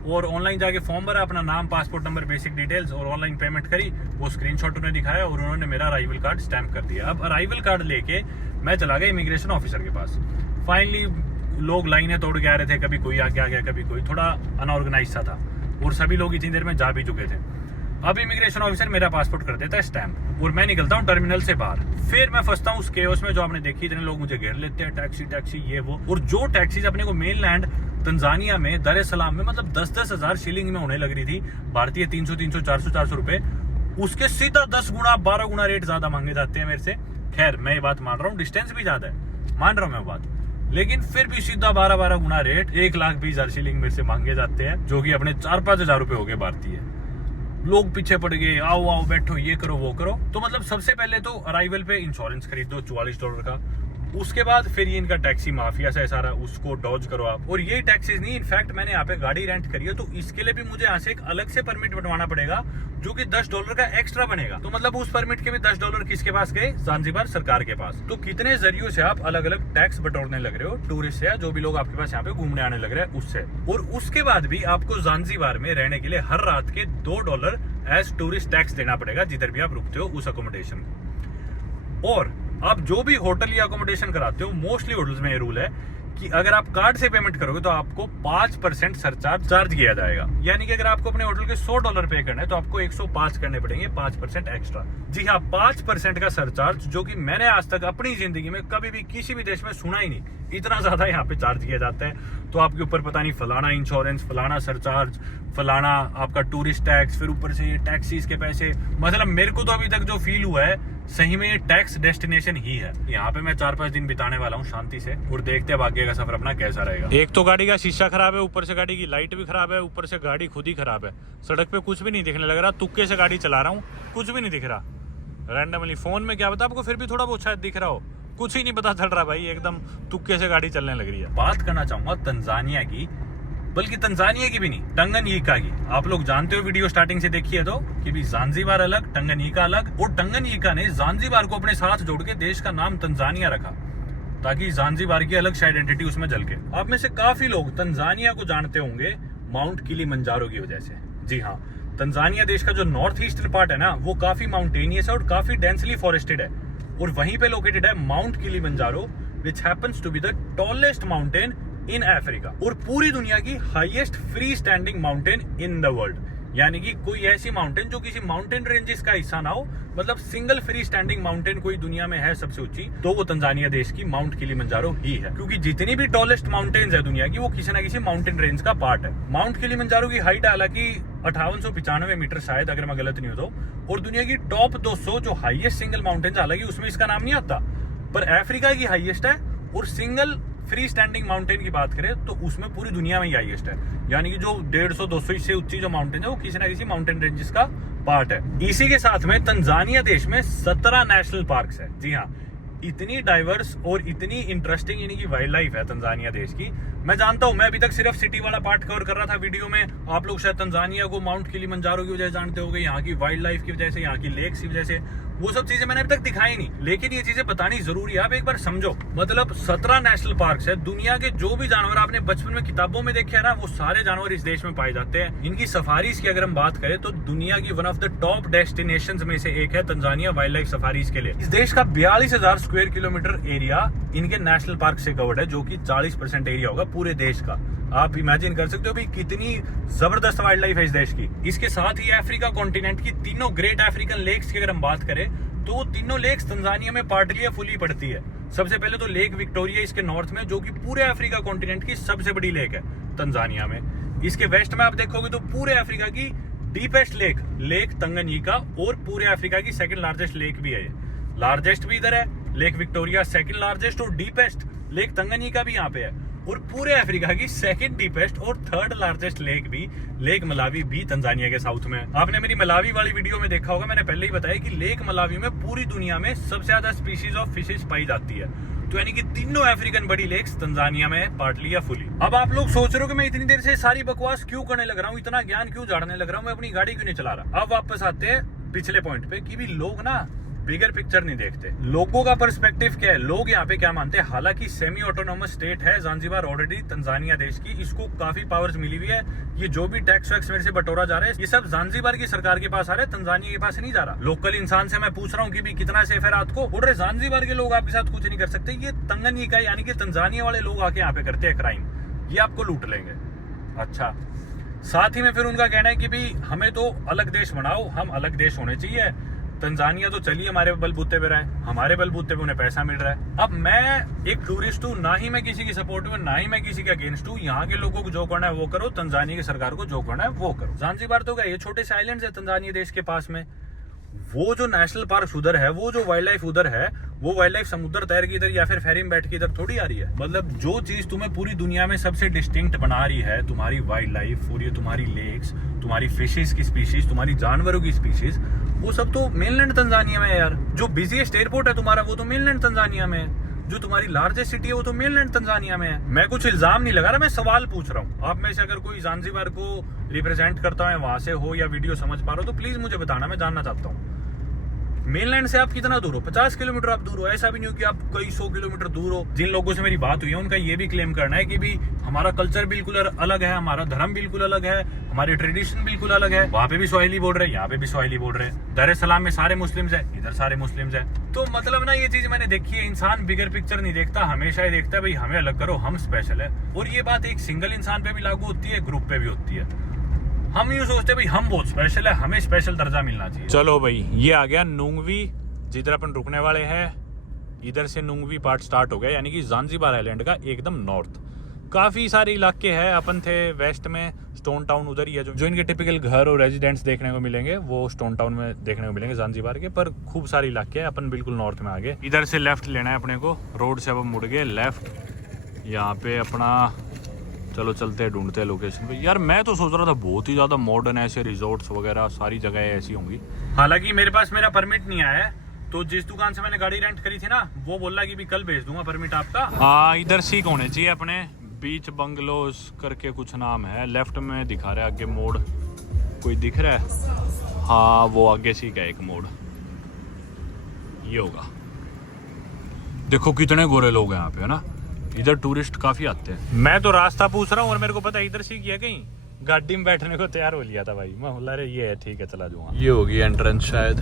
और ऑनलाइन जाके फॉर्म भरा, अपना नाम, पासपोर्ट नंबर, बेसिक डिटेल्स और ऑनलाइन पेमेंट करी। वो स्क्रीनशॉट उन्हें दिखाया और उन्होंने मेरा अराइवल कार्ड स्टैम्प कर दिया। अब अराइवल कार्ड लेके मैं चला गया इमिग्रेशन ऑफिसर के पास। फाइनली लोग लाइनें तोड़ के आ रहे थे, कभी कोई आगे आ गया, कभी कोई, थोड़ा अनऑर्गेनाइज सा था और सभी लोग इतनी देर में जा भी चुके थे। अब इमिग्रेशन ऑफिसर मेरा पासपोर्ट कर देता है स्टैम्प और मैं निकलता हूँ टर्मिनल से बाहर। फिर मैं फंसता हूँ उस केओस में जो आपने देखी, इतने लोग मुझे घेर लेते हैं, टैक्सी ये वो। और जो टैक्सीज अपने को मेन लैंड तंजानिया में, दर ए सलाम में, मतलब 10-10 हजार शिलिंग में होने लग रही थी, भारतीय 300, 400 रुपए, उसके सीधा 10 गुना 12 गुना रेट ज्यादा मांगे जाते हैं मेरे से। खैर मैं ये बात मान रहा हूँ, डिस्टेंस भी ज्यादा है, मान रहा हूँ मैं बात, लेकिन फिर भी सीधा 12-12 गुना रेट, 1,20,000 शिलिंग मेरे से मांगे जाते हैं, जो कि अपने 4-5 हजार रुपए हो गए भारतीय। लोग पीछे पड़ गए, आओ आओ बैठो, ये करो वो करो। तो मतलब सबसे पहले तो अराइवल पे इंश्योरेंस खरीद दो $44 का, उसके बाद फिर ये इनका टैक्सी माफिया से सारा, उसको डॉज करो आप। और ये टैक्सीज नहीं, इनफैक्ट मैंने यहाँ पे गाड़ी रेंट करी है, तो इसके लिए भी मुझे यहाँ से एक अलग से परमिट बनवाना पड़ेगा, जो कि $10 का एक्स्ट्रा बनेगा। तो मतलब उस परमिट के भी $10 किसके पास गए? ज़ांज़ीबार सरकार के पास। तो कितने जरियों से आप अलग अलग टैक्स बटोरने लग रहे हो, टूरिस्ट से या जो भी लोग आपके पास यहाँ पे घूमने आने लग रहे हैं उससे। और उसके बाद भी आपको ज़ांज़ीबार में रहने के लिए हर रात के $2 एज टूरिस्ट टैक्स देना पड़ेगा, जिधर भी आप रुकते हो उस अकोमोडेशन को। और आप जो भी होटल या अकोमोडेशन कराते हो, मोस्टली होटल्स में ये रूल है कि अगर आप कार्ड से पेमेंट करोगे तो आपको 5% सरचार्ज चार्ज किया जाएगा। यानी कि अगर आपको अपने होटल के $100 पे करना है तो आपको 105 करने पड़ेंगे, 5% एक्स्ट्रा। जी हाँ, 5% का सरचार्ज, जो कि मैंने आज तक अपनी जिंदगी में कभी भी किसी भी देश में सुना ही नहीं, इतना ज्यादा यहाँ पे चार्ज किया जाता है। तो आपके ऊपर पता नहीं फलाना इंश्योरेंस, फलाना सरचार्ज, फलाना आपका टूरिस्ट टैक्स, फिर ऊपर से ये टैक्सीज के पैसे। मतलब मेरे को तो अभी तक जो फील हुआ है, सही में ये टैक्स डेस्टिनेशन ही है। यहाँ पे मैं 4-5 दिन बिताने वाला हूँ शांति से, और देखते हैं आगे का सफर अपना कैसा रहेगा। एक तो गाड़ी का शीशा खराब है, ऊपर से गाड़ी की लाइट भी खराब है, ऊपर से गाड़ी खुद ही खराब है। सड़क पे कुछ भी नहीं दिखने लग रहा, तुक्के से गाड़ी चला रहा हूँ, कुछ भी नहीं दिख रहा। रैंडमली फोन में क्या पता आपको फिर भी थोड़ा बहुत शायद दिख रहा हो, कुछ ही नहीं पता चल रहा भाई, एकदम तुक्के से गाड़ी चलने लग रही है। बात करना चाहूंगा तंजानिया की, बल्कि तंजानिया की भी नहीं, टंगनयिका की। आप लोग जानते हो, वीडियो स्टार्टिंग से देखिए तो, कि भी ज़ांज़ीबार अलग, टंगनयिका अलग। और टंगनयिका ने ज़ांज़ीबार को अपने साथ जोड़ के देश का नाम तंजानिया रखा, ताकि ज़ांज़ीबार की अलग आइडेंटिटी उसमें झलके। आप में से काफी लोग तंजानिया को जानते होंगे माउंट किलिमंजारो की वजह से। जी हाँ, तंजानिया देश का जो नॉर्थ ईस्टर्न पार्ट है ना, वो काफी माउंटेनियस है और काफी डेंसली फॉरेस्टेड है, और वहीं पे लोकेटेड है Mount Kilimanjaro, which happens to be the tallest mountain in Africa, और पूरी दुनिया की highest free standing mountain in the world. यानी कि कोई ऐसी माउंटेन जो किसी माउंटेन रेंजेस का हिस्सा ना हो, मतलब सिंगल फ्री स्टैंडिंग माउंटेन कोई दुनिया में है सबसे ऊंची, तो वो तंजानिया देश की माउंट किलिमंजारो ही है। क्योंकि जितनी भी टॉलेस्ट माउंटेन्स है दुनिया की, वो किसी ना किसी माउंटेन रेंज का पार्ट है। माउंट किलिमंजारो की हाइट हालांकि 5895 मीटर शायद, अगर मैं गलत नहीं हूं तो। और दुनिया की टॉप 200 जो हाईएस्ट सिंगल माउंटेन्स, हालांकि उसमें इसका नाम नहीं आता, पर अफ्रीका की हाईएस्ट है। और सिंगल फ्री स्टैंडिंग माउंटेन की बात करें तो उसमें पूरी दुनिया में ही हाईएस्ट है। यानी कि जो 150-200 से ऊंची जो माउंटेन है, वो किसी ना किसी माउंटेन रेंजेस का पार्ट है। इसी के साथ में तंजानिया देश में 17 नेशनल पार्क्स है। जी हाँ, इतनी डाइवर्स और इतनी इंटरेस्टिंग यानी कि वाइल्ड लाइफ है तंजानिया देश की। मैं जानता हूं, मैं अभी तक सिर्फ सिटी वाला पार्ट कवर कर रहा था वीडियो में। आप लोग शायद तंजानिया को माउंट किलिमंजारो की वजह से जानते होंगे, यहाँ की वाइल्ड लाइफ की वजह से, यहाँ की लेक्स की वजह से। वो सब चीजें मैंने अभी तक दिखाई नहीं, लेकिन ये चीजें बतानी जरूरी है। आप एक बार समझो, मतलब 17 नेशनल पार्क्स है। दुनिया के जो भी जानवर आपने बचपन में किताबों में देखे है ना, वो सारे जानवर इस देश में पाए जाते हैं। इनकी सफारीज की अगर हम बात करें तो दुनिया की one of the top destinations में से एक है तंजानिया वाइल्ड लाइफ सफारीज के लिए। इस देश का 42,000 स्क्वायर किलोमीटर एरिया इनके नेशनल पार्क से कवर्ड है, जो कि 40% एरिया होगा पूरे देश का। आप इमेजिन कर सकते हो भाई कितनी जबरदस्त वाइल्ड लाइफ है इस देश की। इसके साथ ही अफ्रीका कॉन्टिनेंट की तीनों ग्रेट अफ्रीकन लेक्स की अगर हम बात करें तो वो तीनों लेक्स तंजानिया में पार्टली या फुली पड़ती है। सबसे पहले तो लेक विक्टोरिया इसके नॉर्थ में, जो कि पूरे अफ्रीका कॉन्टिनेंट की सबसे बड़ी लेक है तंजानिया में। इसके वेस्ट में आप देखोगे तो पूरे अफ्रीका की डीपेस्ट लेक तंगनयिका, और पूरे अफ्रीका की सेकंड लार्जेस्ट लेक भी है। लार्जेस्ट भी इधर है लेक विक्टोरिया, सेकंड लार्जेस्ट और डीपेस्ट लेक तंगनयिका भी यहाँ पे है। और पूरे अफ्रीका की सेकंड डीपेस्ट और थर्ड लार्जेस्ट लेक भी, लेक मलावी भी तंजानिया के साउथ में है। आपने मेरी मलावी वाली वीडियो में देखा होगा, मैंने पहले ही बताया कि लेक मलावी में पूरी दुनिया में सबसे ज्यादा स्पीशीज ऑफ फिशेस पाई जाती है। तो यानी कि तीनों अफ्रीकन बड़ी लेक्स तंजानिया में है, पार्टली या फुली। अब आप लोग सोच रहे हो कि मैं इतनी देर से सारी बकवास क्यों करने लग रहा हूँ, इतना ज्ञान क्यों झाड़ने लग रहा हूँ, मैं अपनी गाड़ी क्यों नहीं चला रहा। अब वापस आते हैं पिछले पॉइंट पे कि भी लोग ना बिगर पिक्चर नहीं देखते। लोगों का पर्सपेक्टिव क्या है, लोग यहाँ पे क्या मानते हैं। हालांकि सेमी ऑटोनोमस स्टेट है ज़ांज़ीबार ऑलरेडी तंजानिया देश की, इसको काफी पावर्स मिली हुई है। ये जो भी टैक्स वैक्स मेरे से बटोरा जा रहा है, ये सब ज़ांज़ीबार की सरकार के पास आ रहा है, तंजानिया के पास नहीं जा रहा। लोकल इंसान से मैं पूछ रहा हूँ कि भी कितना सेफ है रात को, बोल रहे ज़ांज़ीबार के लोग आपके साथ कुछ नहीं कर सकते। ये तंगनिका यानी कि तंजानिया वाले लोग आके यहाँ पे करते हैं क्राइम, ये आपको लूट लेंगे। अच्छा, साथ ही में फिर उनका कहना है कि भी हमें तो अलग देश बनाओ, हम अलग देश होने चाहिए। तंजानिया तो चलिए हमारे बलबूते पे रहे, हमारे बलबूते पे उन्हें पैसा मिल रहा है। अब मैं एक टूरिस्ट हूँ, ना ही मैं किसी की सपोर्ट हूँ, ना ही मैं किसी के अगेंस्ट हूँ। यहाँ के लोगों को जो करना है वो करो, तंजानिया की सरकार को जो करना है वो करो। ज़ांज़ीबार तो क्या, ये छोटे से आइलैंड्स है तंजानिया देश के पास में। वो जो नेशनल पार्क उधर है, वो जो वाइल्ड लाइफ उधर है, वो वाइल्ड लाइफ समुद्र तैर की इधर या फिर फेरी में बैठ के इधर थोड़ी आ रही है। मतलब जो चीज तुम्हें पूरी दुनिया में सबसे डिस्टिंक्ट बना रही है, तुम्हारी वाइल्ड लाइफ और ये तुम्हारी लेक्स, तुम्हारी फिशेस की स्पीशीज, तुम्हारी जानवरों की स्पीशीज, वो सब तो मेनलैंड तंजानिया में है यार। जो बिजीएस्ट एयरपोर्ट है तुम्हारा, वो तो मेनलैंड तंजानिया में है। जो तुम्हारी लार्जेस्ट सिटी है वो तो मेनलैंड तंजानिया में है। मैं कुछ इल्जाम नहीं लगा रहा, मैं सवाल पूछ रहा हूँ। आप में से अगर कोई ज़ांज़ीबार को रिप्रेजेंट करता है, वहां से हो या वीडियो समझ पा रहे हो, तो प्लीज मुझे बताना, मैं जानना चाहता हूँ। मेनलैंड से आप कितना दूर हो? 50 किलोमीटर आप दूर हो। ऐसा भी नहीं हो कि आप कई 100 किलोमीटर दूर हो। जिन लोगों से मेरी बात हुई है उनका ये भी क्लेम करना है कि भी हमारा कल्चर बिल्कुल अलग है, हमारा धर्म बिल्कुल अलग है, हमारे ट्रेडिशन बिल्कुल अलग है। वहाँ पे भी स्वाहिली बोल रहे हैं, यहाँ पे भी स्वाहिली बोल रहे हैं। दर सलाम में सारे मुस्लिम्स है, इधर सारे मुस्लिम्स है। तो मतलब ना ये चीज मैंने देखी है, इंसान बिगर पिक्चर नहीं देखता, हमेशा ही देखता है भाई हमें अलग करो, हम स्पेशल है। और ये बात एक सिंगल इंसान पे भी लागू होती है, ग्रुप पे भी होती है। हम यूँ सोचते भाई हम बहुत स्पेशल है, हमें स्पेशल दर्जा मिलना चाहिए। चलो भाई, ये आ गया नुंगवी, जिधर अपन रुकने वाले हैं। इधर से नुंगवी पार्ट स्टार्ट हो गया, यानी कि ज़ांज़ीबार आइलैंड का एकदम नॉर्थ। काफ़ी सारे इलाके हैं। अपन थे वेस्ट में, स्टोन टाउन उधर ही है। जो इनके टिपिकल घर और रेजिडेंट्स देखने को मिलेंगे वो स्टोन टाउन में देखने को मिलेंगे ज़ांज़ीबार के। पर खूब सारे इलाके हैं। अपन बिल्कुल नॉर्थ में आ गए। इधर से लेफ्ट लेना है अपने को, रोड से अब हम मुड़ गए लेफ्ट। यहाँ पे अपना चलो चलते हैं, ढूंढते हैं लोकेशन पे। यार मैं तो सोच रहा था बहुत ही ज़्यादा मॉडर्न ऐसे रिजॉर्ट्स वगैरह सारी जगह ऐसी होंगी। हालांकि मेरे पास मेरा परमिट नहीं आया है, तो जिस दुकान से मैंने गाड़ी रेंट करी थी ना, वो बोल रहा कि भी कल भेज दूंगा परमिट आपका। हाँ, इधर सीख होने चाहिए अपने। बीच बंगलोज करके कुछ नाम है, लेफ्ट में दिखा रहा है आगे मोड़, कोई दिख रहा है? हाँ, वो आगे सीख है एक मोड़, ये होगा। देखो कितने गोरे लोग हैं यहाँ पे, है ना। इधर टूरिस्ट काफी आते हैं। मैं तो रास्ता पूछ रहा हूँ और मेरे को पता है इधर सीख गया, कहीं गाड़ी में बैठने को तैयार हो लिया था भाई। मैं बोला रे ये है, ठीक है चला जाऊंगा। ये होगी एंट्रेंस शायद,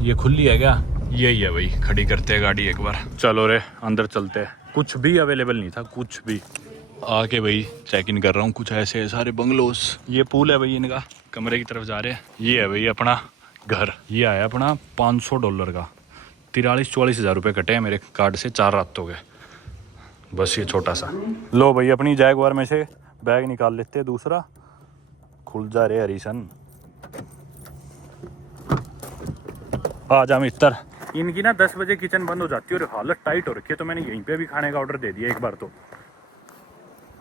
ये खुली है क्या? यही है भाई, खड़ी करते हैं गाड़ी एक बार। चलो रे अंदर चलते हैं। कुछ भी अवेलेबल नहीं था, कुछ भी। आके भाई चेक इन कर रहा हूँ, कुछ ऐसे सारे बंगलोस। ये पूल है भाई इनका, कमरे की तरफ जा रहे हैं। ये है भाई अपना घर। ये आया अपना $500 का। 43-44 हज़ार रुपये कटे हैं मेरे कार्ड से, 4 रात हो गए। बस ये छोटा सा। लो भाई अपनी जैगवार में से बैग निकाल लेते हैं दूसरा। खुल जा रे हरीसन, आ जा मिस्टर। इनकी ना 10 बजे किचन बंद हो जाती है और हालत टाइट हो रखी है, तो मैंने यहीं पे भी खाने का ऑर्डर दे दिया एक बार तो।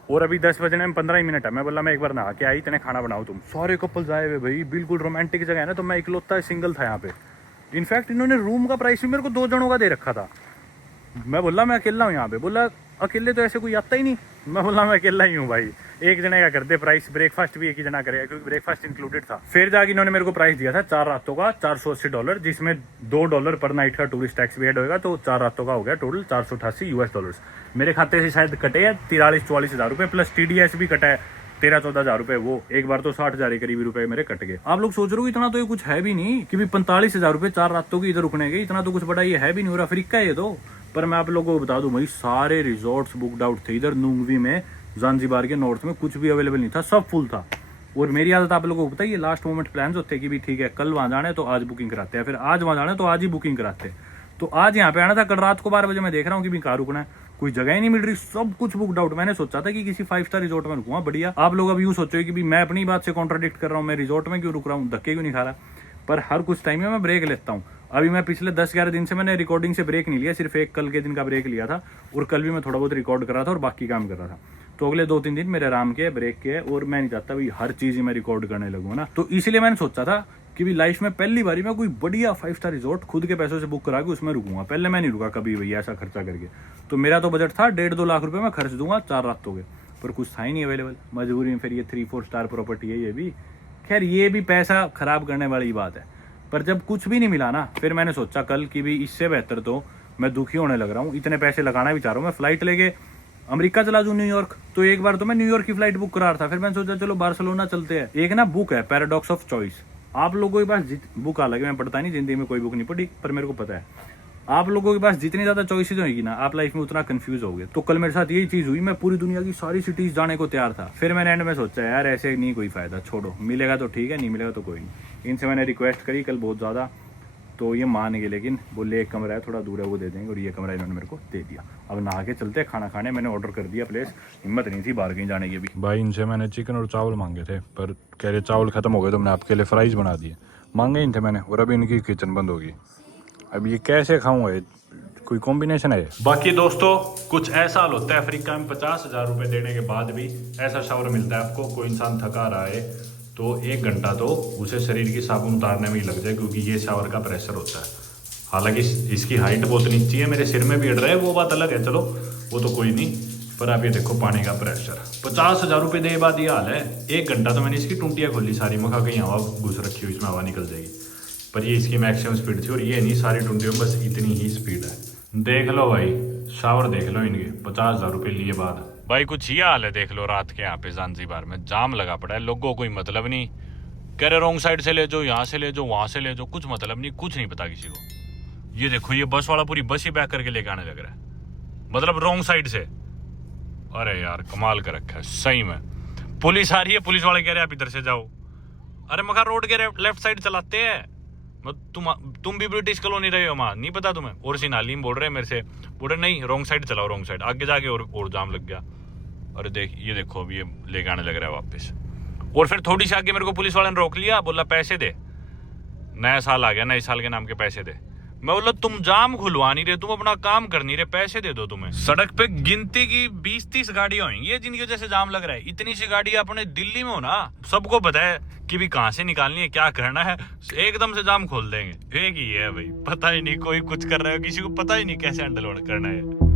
और अभी 10 बजने में 15 ही मिनट है। मैं बोला मैं एक बार नहा के आई, तेने खाना बनाओ तुम। सारे कपल्स आए हुए भाई, बिल्कुल रोमांटिक जगह है ना। तो मैं इकलौता सिंगल था यहाँ पे। इनफैक्ट इन्होंने रूम का प्राइस भी मेरे को 2 जनों का दे रखा था। मैं बोला मैं अकेला हूँ यहाँ पे। बोला अकेले तो ऐसे कोई आता ही नहीं। मैं बोला मैं अकेला ही हूँ भाई, एक जने का करते प्राइस। ब्रेकफास्ट भी एक ही जना करेगा क्योंकि ब्रेकफास्ट इंक्लूडेड था। फिर जाके इन्होंने मेरे को प्राइस दिया था 4 रातों का $480, जिसमें $2 पर नाइट का टूरिस्ट टैक्स भी ऐड होगा। तो 4 रातों का हो गया टोटल $488 मेरे खाते से शायद कटे हैं 43-44 हज़ार रुपये, प्लस TDS भी कटा है 13-14 हज़ार रुपये। वो एक बार तो 60 हज़ार के करीब रुपए मेरे कट गए। आप लोग सोच रहे हो इतना तो ये कुछ है भी नहीं कि 45 हज़ार रुपये 4 रातों की इधर रुकने गए, इतना तो कुछ बड़ा ये है भी नहीं। और अफ्रीका है ये तो। पर मैं आप लोगों को बता दूं भाई, सारे रिजॉर्ट्स बुकड आउट थे इधर नुंगवी में। ज़ांज़ीबार के नॉर्थ में कुछ भी अवेलेबल नहीं था, सब फुल था। और मेरी आदत आप लोगों को पता है, ये लास्ट मोमेंट प्लान्स होते हैं कि भी ठीक है कल वहाँ जाना है तो आज बुकिंग कराते हैं, फिर आज वहाँ जाना है तो आज ही बुकिंग कराते हैं। तो आज यहाँ पे आना था, कल रात को 12 बजे मैं देख रहा हूँ कि भी कहाँ रुकना है, कोई जगह ही नहीं मिल रही, सब कुछ बुकड आउट। मैंने सोचा था कि किसी 5 स्टार रिजॉर्ट में रुकूंगा, बढ़िया। आप लोग अब यूँ सोचो कि भी मैं अपनी बात से कॉन्ट्राडिक्ट कर रहा हूँ, मैं रिजॉर्ट में क्यों रुक रहा हूँ, धक्के क्यों नहीं खा रहा। पर हर कुछ टाइम में मैं ब्रेक लेता हूँ। अभी मैं पिछले 10-11 दिन से मैंने रिकॉर्डिंग से ब्रेक नहीं लिया, सिर्फ एक कल के दिन का ब्रेक लिया था, और कल भी मैं थोड़ा बहुत रिकॉर्ड कर रहा था और बाकी काम कर रहा था। तो अगले 2-3 दिन मेरे आराम के ब्रेक के, और मैं नहीं चाहता भाई हर चीज़ ही मैं रिकॉर्ड करने लगूँ ना। तो इसलिए मैंने सोचा था कि भी लाइफ में पहली बारी मैं कोई बढ़िया 5 स्टार रिजॉर्ट खुद के पैसों से बुक करा के उसमें रुकूंगा। पहले मैं नहीं रुका कभी भैया ऐसा खर्चा करके। तो मेरा तो बजट था 1.5-2 लाख रुपए मैं खर्च दूंगा 4 रातों के, पर कुछ था ही नहीं अवेलेबल। मजबूरी में फिर ये 3-4 स्टार प्रॉपर्टी है ये भी। खैर ये भी पैसा खराब करने वाली बात है, पर जब कुछ भी नहीं मिला ना, फिर मैंने सोचा कल कि भी इससे बेहतर तो मैं दुखी होने लग रहा हूँ। इतने पैसे लगाना भी चाह रहा हूँ, मैं फ्लाइट लेके अमेरिका चला जाऊँ, न्यूयॉर्क। तो एक बार तो मैं न्यूयॉर्क की फ्लाइट बुक करा रहा था, फिर मैंने सोचा चलो बार्सिलोना चलते हैं। एक ना बुक है पैराडॉक्स ऑफ चॉइस, आप लोगों के पास बुक अलग है, मैं पढ़ता नहीं, जिंदगी में कोई बुक नहीं पढ़ी, पर मेरे को पता है आप लोगों के पास जितनी ज्यादा चॉइसेस होगी ना, आप लाइफ में उतना कंफ्यूज होगे। तो कल मेरे साथ यही चीज हुई, मैं पूरी दुनिया की सारी सिटीज जाने को तैयार था, फिर मैंने एंड में सोचा यार ऐसे नहीं कोई फायदा, छोड़ो, मिलेगा तो ठीक है, नहीं मिलेगा तो कोई नहीं। इनसे मैंने रिक्वेस्ट करी कल बहुत ज़्यादा, तो ये मान गए, लेकिन बोले एक कमरा है थोड़ा दूर है वो दे देंगे, और ये कमरा इन्होंने मेरे को दे दिया। अब नहा के चलते खाना खाने, मैंने ऑर्डर कर दिया प्लेस, हिम्मत नहीं थी बाहर कहीं जाने की भी। भाई इनसे मैंने चिकन और चावल मांगे थे, पर कह रहे चावल खत्म हो गए तो मैंने आपके लिए फ्राइज बना दिए। मांगे इनसे मैंने, और अभी इनकी किचन बंद होगी। अब ये कैसे खाऊंगा, कोई कॉम्बिनेशन है। बाकी दोस्तों कुछ ऐसा हाल होता है अफ्रीका में, 50,000 रुपये देने के बाद भी ऐसा शावर मिलता है आपको। कोई इंसान थका रहा है तो 1 घंटा तो उसे शरीर की साबुन उतारने में ही लग जाए, क्योंकि ये शावर का प्रेशर होता है। हालांकि इसकी हाइट बहुत नीची है, मेरे सिर में भी अड़ रहा है, वो बात अलग है, चलो वो तो कोई नहीं, पर आप ये देखो पानी का प्रेशर। 50,000 रुपये दे बाद ये हाल है। 1 घंटा तो मैंने इसकी टूंटियाँ खोली सारी, मखा कहीं हवा घुस रखी हुई, इसमें हवा निकल जाएगी, पर ये इसकी मैक्सिमम स्पीड थी, और ये नहीं सारी टूंटियों में बस इतनी ही स्पीड है। देख लो भाई शावर देख लो इनके, 50,000 रुपये लिए बाद। भाई कुछ ये हाल है, देख लो रात के यहाँ पे ज़ांज़ीबार में जाम लगा पड़ा है, लोगों को कोई मतलब नहीं, कह रहे रॉन्ग साइड से ले जाओ, यहाँ से ले जाओ, वहाँ से ले जाओ, कुछ मतलब नहीं, कुछ नहीं पता किसी को। ये देखो ये बस वाला पूरी बस ही बैक करके लेके आने लग रहा है, मतलब रॉन्ग साइड से। अरे यार कमाल कर रखा है सही में। पुलिस आ रही है, पुलिस वाले कह रहे हैं आप इधर से जाओ। अरे मगर रोड के लेफ्ट साइड चलाते हैं, तुम भी ब्रिटिश कॉलोनी रहे हो वहाँ, नहीं पता तुम्हें? और सिनालीम बोल रहे हैं मेरे से, बोल रहे नहीं रॉन्ग साइड चलाओ, रॉन्ग साइड। आगे जाके और जाम लग गया। अरे ये देखो अभी ये लेके आने लग रहा है वापस। और फिर थोड़ी सी आगे मेरे को पुलिस वाले ने रोक लिया, बोला पैसे दे, नया साल आ गया, नए साल के नाम के पैसे दे। मैं बोला तुम जाम खुलवा नहीं रहे, तुम अपना काम कर नहीं रहे, पैसे दे दो तुम्हें। सड़क पे गिनती की 20-30 गाड़ियां होंगी जिनकी वजह से जाम लग रहा है। इतनी सी गाड़ी अपने दिल्ली में हो ना, सबको पता है कि भी कहाँ से निकालनी है, क्या करना है, एकदम से जाम खोल देंगे। एक ही है भाई, पता ही नहीं कोई कुछ कर रहा है, किसी को पता ही नहीं कैसे हैंडल करना है।